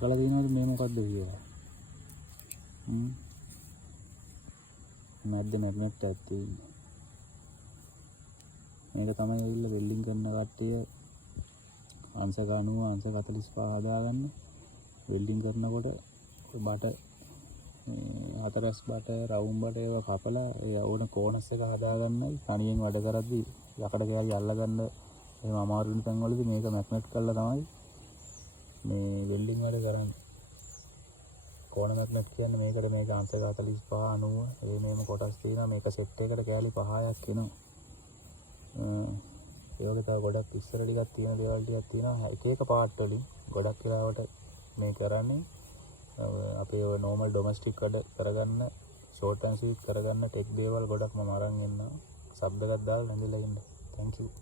දැකලා තියෙනවද මේ මොකද්ද කියලා? මැද්ද මැග්නට් එකක් තියෙන්නේ. මේක තමයි ඇවිල්ලා වෙල්ඩින් කරන කට්ටිය අංශක 90 අංශක 45 හදාගන්න. වෙල්ඩින් කරනකොට බට හතරස් බට රවුම් බට ඒවා කපලා ඒ ඕන කෝනස් එක හදාගන්නයි තනියෙන් වැඩ කරද්දි යකඩ කෑලි අල්ලගන්න එහෙම අමාරු වෙන තැන්වලදී මේක මැග්නට් කරලා තමයි මේ වෙල්ඩින් වැඩ කරන්නේ. කෝන මැග්නට් කියන්නේ මේකට මේක අංශක 45 90 මේම කොටස් තියෙනවා. මේක සෙට් එකකට කෑලි 5ක් එනවා. ඒ වගේ තව ගොඩක් ඉස්සර ටිකක් තියෙන දේවල් ටිකක් තියෙනවා. එක එක පාර්ට් වලින් ගොඩක් වෙලාවට මේ කරන්නේ අපේ ඔය normal domestic වැඩ කරගන්න short and sweet කරගන්න ටෙක් දේවල් ගොඩක් මම අරන් ඉන්නවා. සබ් එකක් දාලා නැගිලා ඉන්න. thank you.